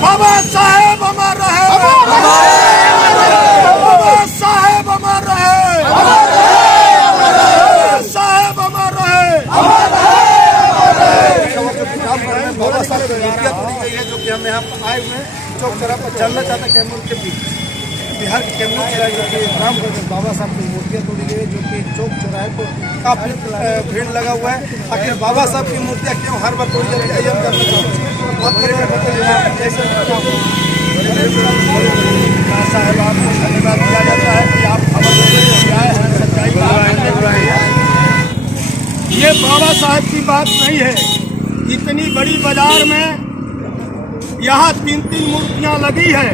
बाबा साहेब अमर रहे, बाबा साहेब अमर रहे, साहेब अमर रहे। बाबा साहेब की मूर्तियाँ तोड़ी गई है, जो कि हम यहाँ आए हुए हैं चौक चौराहे पर चलना चाहते हैं। कैमूर के बीच बिहार के कैमूर जिला जो कि रामगढ़ में बाबा साहब की मूर्तियाँ तोड़ी गई है, जो कि चौक चौराहे पर काफी भीड़ लगा हुआ है। आखिर बाबा साहब की मूर्तियाँ क्यों हर बार तोड़ी जाती है, ये हम जानना चाहते हैं। बात करें कैसे साहब आपको धन्यवाद दिया जाता है कि आप खबर लेके आए हैं, सच्चाई का। ये बाबा साहब की बात नहीं है। इतनी बड़ी बाजार में यहाँ 3-3 मूर्तियाँ लगी है।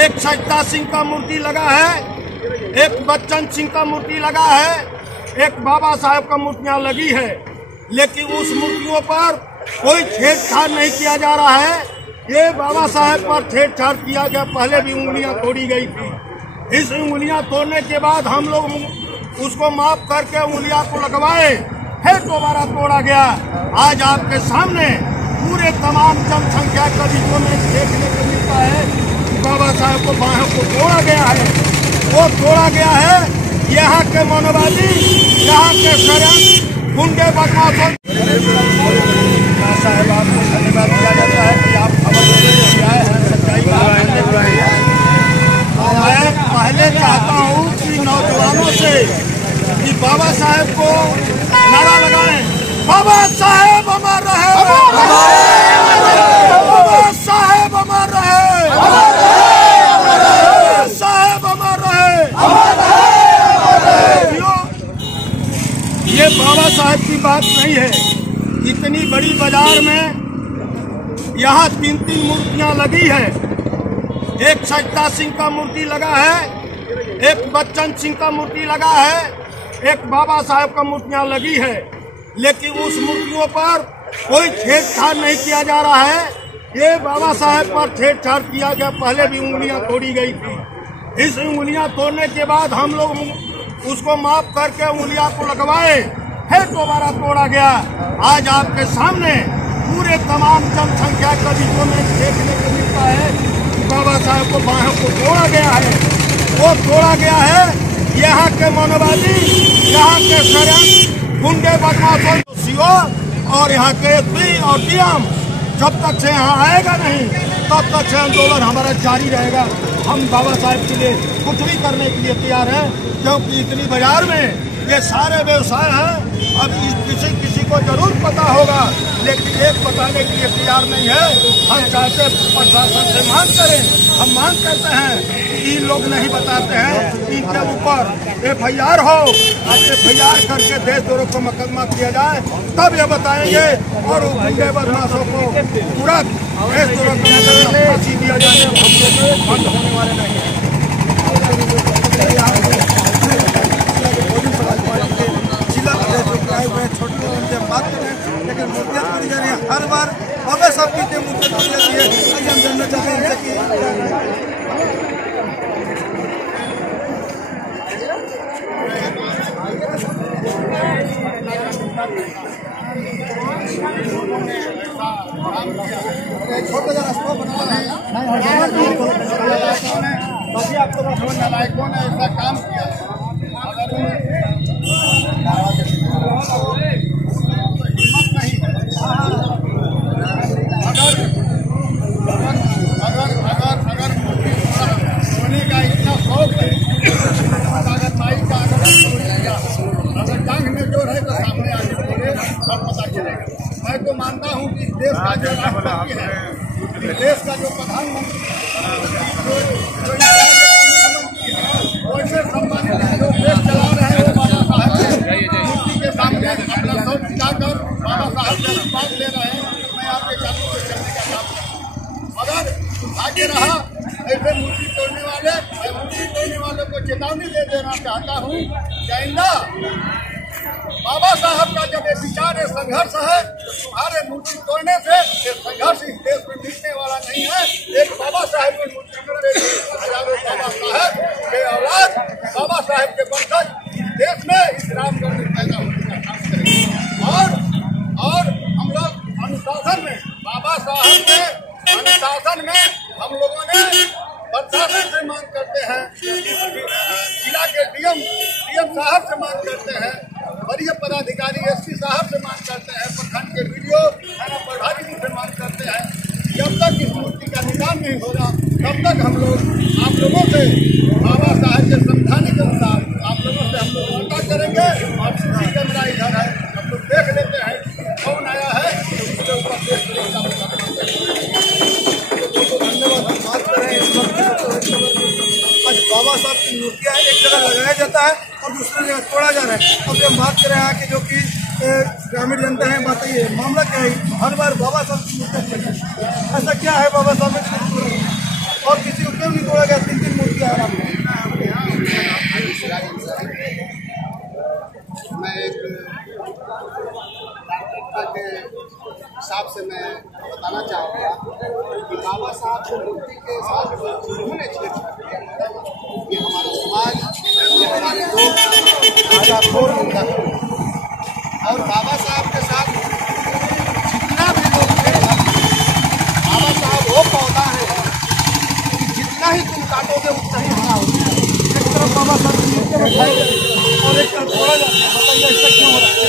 एक सजदा सिंह का मूर्ति लगा है, एक बच्चन सिंह का मूर्ति लगा है, एक बाबा साहब का मूर्तियाँ लगी है। लेकिन उस मूर्तियों पर कोई छेड़छाड़ नहीं किया जा रहा है। ये बाबा साहब पर छेड़छाड़ किया गया, पहले भी उंगलियां तोड़ी गई थी। इस उंगलियां तोड़ने के बाद हम लोग उसको माफ करके उंगलियां को लगवाए, फिर दोबारा तोड़ा गया। आज आपके सामने पूरे तमाम जनसंख्या के बीचों में देखने को मिलता है कि बाबा साहब को बाहों को तोड़ा गया है। वो तोड़ा गया है यहाँ के मनोवादी, यहाँ के शरण गुंडे बदमाशों। साहब आपको धन्यवाद दिया जाता है कि आप खबर लेके आए हैं, सच्चाई का। मैं पहले चाहता हूँ कि नौजवानों से कि बाबा साहब को नारा लगाएं, बाबा साहेब अमर रहे, बाबा साहेब अमर रहे, साहेब अमर रहे। ये बाबा साहब की बात नहीं है। इतनी बड़ी बाजार में यहाँ 3-3 मूर्तियाँ लगी है। एक सजदा सिंह का मूर्ति लगा है, एक बच्चन सिंह का मूर्ति लगा है, एक बाबा साहब का मूर्तियाँ लगी है। लेकिन उस मूर्तियों पर कोई छेड़छाड़ नहीं किया जा रहा है। ये बाबा साहब पर छेड़छाड़ किया गया, पहले भी उंगलियां तोड़ी गई थी। इस उंगलियां तोड़ने के बाद हम लोग उसको माफ करके उंगलियां को लगवाए, फिर दोबारा तोड़ा गया। आज आपके सामने पूरे तमाम जनसंख्या के बीचों में देखने को मिलता है कि बाबा साहब को बाहों को तोड़ा गया है। वो तोड़ा गया है यहाँ के मनोवादी, यहाँ के शरण गुंडे बदमाशों और यहाँ के एसपी और डीएम जब तक से यहाँ आएगा नहीं, तब तक से आंदोलन हमारा जारी रहेगा। हम बाबा साहब के लिए कुछ भी करने के लिए तैयार हैं, क्योंकि इतनी बाजार में ये सारे व्यवसाय हैं। अब किसी को जरूर पता होगा, लेकिन एक बताने के लिए तैयार नहीं है। हम चाहते प्रशासन से मांग करें, हम मांग करते हैं कि लोग नहीं बताते हैं, इनके ऊपर FIR हो, FIR करके देशद्रोह को मुकदमा किया जाए, तब ये बताएंगे। और गुंडे बदमाशों को तुरंत देशद्रोह की फांसी दिया जाए, हम लोग बंद होने वाले नहीं है। छोटी उनसे बात करें, लेकिन मूर्तियाँ तोड़ी जा रही है हर बार। बाबा साहब की मूर्तियाँ तोड़ी जाती है। हम जानना चाहते हैं कि छोटा सा रास्ता बना है, बाकी आपको नालायकों ने ऐसा काम किया। हिम्मत नहीं है। अगर सोने का इतना शौक है, अगर माई का अगर जंग में जो है तो सामने आगे बोले और पता चलेगा। मैं तो मानता हूँ कि देश का जो राष्ट्रपति है, देश का जो प्रधानमंत्री वैसे सम्मानित जो देश चला रहे हैं, बाबा साहब मूर्ति के सामने अपना शौक दिखाकर बाबा साहब से आशीर्वाद ले रहे हैं। मैं आपके चालू से चलने का काम करता हूँ। अगर आगे रहा ऐसे मूर्ति तोड़ने वाले, मैं मूर्ति तोड़ने वालों को चेतावनी दे देना चाहता हूँ कि आइंदा बाबा साहब का जब ये विचार है, संघर्ष है, तो तुम्हारे मूर्ति तोड़ने से ये संघर्ष इस देश में मिटने वाला नहीं है। एक बाबा साहब की मूर्ति तोड़ने से हजारों बाबा साहब के औलाद, बाबा साहब के वंशज देश में इस रामगढ़ में पैदा होने का काम करेंगे। और बाबा साहब के अनुशासन में हम लोगों ने प्रशासन से मांग करते हैं, जिला के डीएम साहब से मांग करते हैं, वरीय पदाधिकारी एसपी साहब से मांग करते हैं, प्रखंड के वीडियो थाना प्रभारी जी से मांग करते हैं। जब तक इस मूर्ति का निदान नहीं होगा तब तक हम लोग आप लोगों से बाबा साहब के समझाने के अनुसार आप लोगों से हम लोग वार्ता करेंगे। और सीसी कैमरा इधर है, हम लोग देख लेते हैं कौन आया है, उसके ऊपर धन्यवाद। हम बात कर रहे हैं इस वक्त आज बाबा साहब की मूर्तियाँ एक जगह लगाया जाता है और दूसरी जगह तोड़ा जा रहा है। अब हम बात कर रहे हैं कि जो कि ग्रामीण जनता है, बताइए मामला क्या है? हर बार बाबा साहब की मूर्तियाँ ऐसा क्या है बाबा साहब में और किसी को क्यों नहीं तोड़ा गया? 3 मूर्तियाँ हैं। मैं एक के हिसाब से मैं बताना चाहूँगा कि बाबा साहब की मूर्ति के साथ उन्होंने छेड़छाड़ किया है। ये हमारा समाज, ये हमारे लोग आज आपको और बाबा साहब के साथ जितना भी लोग छेड़छाड़, बाबा साहब वो पौधा है कि जितना ही तुम काटोगे उतना ही हरा होगा। एक तरफ बाबा साहब की मूर्तियाँ बैठाई गई और एक तरफ तोड़ा जाता है। बताइए ऐसा क्यों हो रहा है?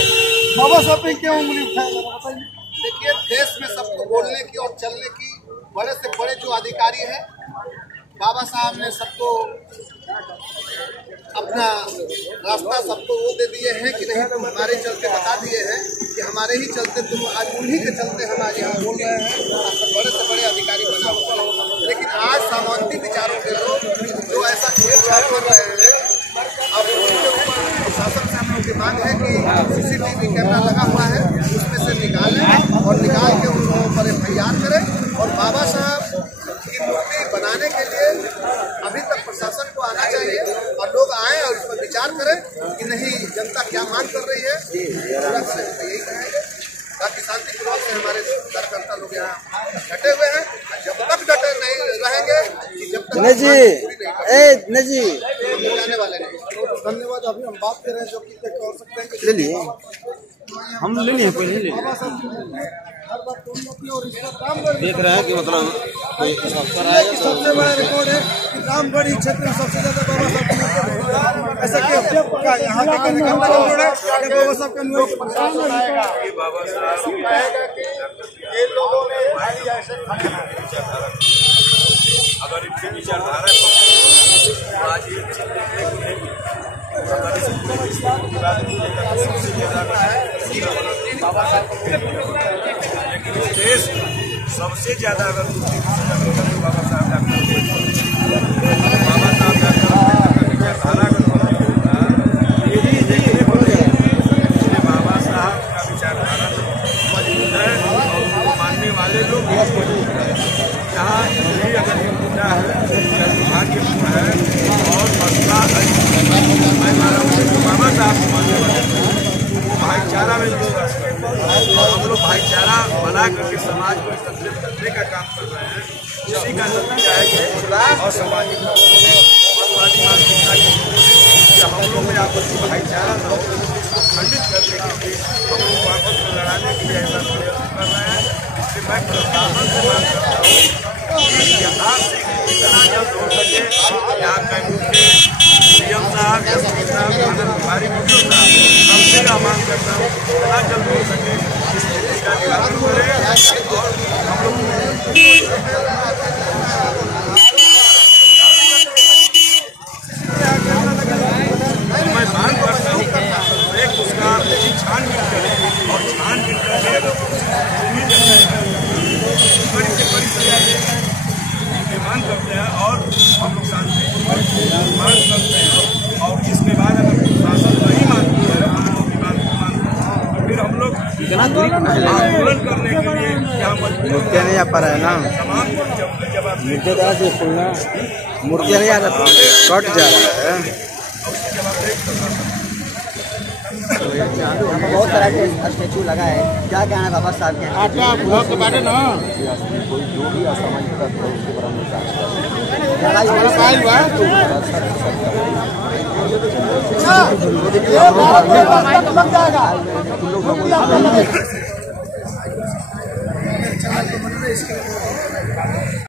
बाबा साहब ने क्यों उंगली उठाया? बताइए। देखिए, देश में सबको बोलने की और चलने की बड़े से बड़े जो अधिकारी हैं, बाबा साहब ने सबको अपना रास्ता सबको वो दे दिए हैं कि नहीं तुम हमारे चलते बता दिए हैं कि हमारे ही चलते तुम आज, उन्हीं के चलते हम आज यहाँ बोल रहे हैं। बड़े से बड़े अधिकारी बना हुआ है, लेकिन आज सामंती विचारों के लोग जो ऐसा छेड़छाड़ कर रहे हैं, अब उनके ऊपर प्रशासन से हम लोग की मांग है कि सीसीटीवी कैमरा लगा हुआ है उसमें से निकालें और निकाल के उन लोगों पर FIR करें। और बाबा साहब की मूर्ति बनाने के लिए अभी तक प्रशासन को आना चाहिए और लोग आए और इस पर विचार करें कि नहीं जनता क्या मांग कर रही है। यही कहेंगे ताकि शांतिपूर्वक से हमारे कार्यकर्ता लोग यहाँ डटे हुए हैं। जब तक डटे नहीं रहेंगे कि जब तक जी जाने वाले नहीं। धन्यवाद। अभी हम बात कर रहे हैं जो कि कर सकते हैं ले लिए हम ले लिए पहले ले देख रहे हैं कि मतलब कोई अफसर आएगा तो सबसे बड़ा रिकॉर्ड है कि रामगढ़ी क्षेत्र में सबसे ज्यादा बाबा साहब की मूर्ति। ऐसा क्या यहाँ के कार्यकर्ता जोड़ है कि बाबा साहब का मूर्ति बाबा साहब ये लोगों ने अगर इनकी विचारधारा को आज ये लेकिन देश सबसे ज्यादा अगर बाबा साहब बाबा साहब विचारधारा यही देखने को इसलिए बाबा साहब का विचारधारा मौजूद है और उनको मानने वाले लोग बहुत मौजूद है। यहाँ ये अगर ये मुद्दा है दुर्भाग्यपूर्ण है और मसला बाबा साहब को मानने वाले भाईचारा में लोग और हम लोग भाईचारा बना करके समाज को एकत्रित करने का काम कर रहे हैं। इसी का नतीजा है कि असामाजिक मानसिकता की हम लोग में आपस में भाईचारा न हो खंडित करने के लिए हम लोग आपस में लड़ाने के लिए ऐसा प्रयास कर रहे हैं। इससे मैं प्रशासन से मांग करता हूँ कि यहाँ से जितना जल्द हो सके यहाँ कैमूर के डीएम साहब एसपी साहब थाना प्रभारी सबसे मांग करता हूँ जितना जल्द हो सके इस स्थिति का निवारण करें और हम लोग मैं मांग करता हूँ एक उसका छानबीन करें और छानबीन करके बड़ी से बड़ी सजा मांग करते हैं और हम लोग शांतिपूर्वक मांग करते हैं। और इसके बाद अगर प्रशासन नहीं मानती है हम लोग की बात को मानते हैं तो फिर हम लोग आंदोलन करने के लिए यहाँ मजबूर नहीं आ पा रहा है ना तमाम जवाब मूर्तियाँ नहीं आ रहा कट जा रहा है। बहुत तरह के स्टैचू लगा है, क्या कहना है बाबा साहब के? कोई जो भी असामाजिकता है उसके बारे में इसके लिए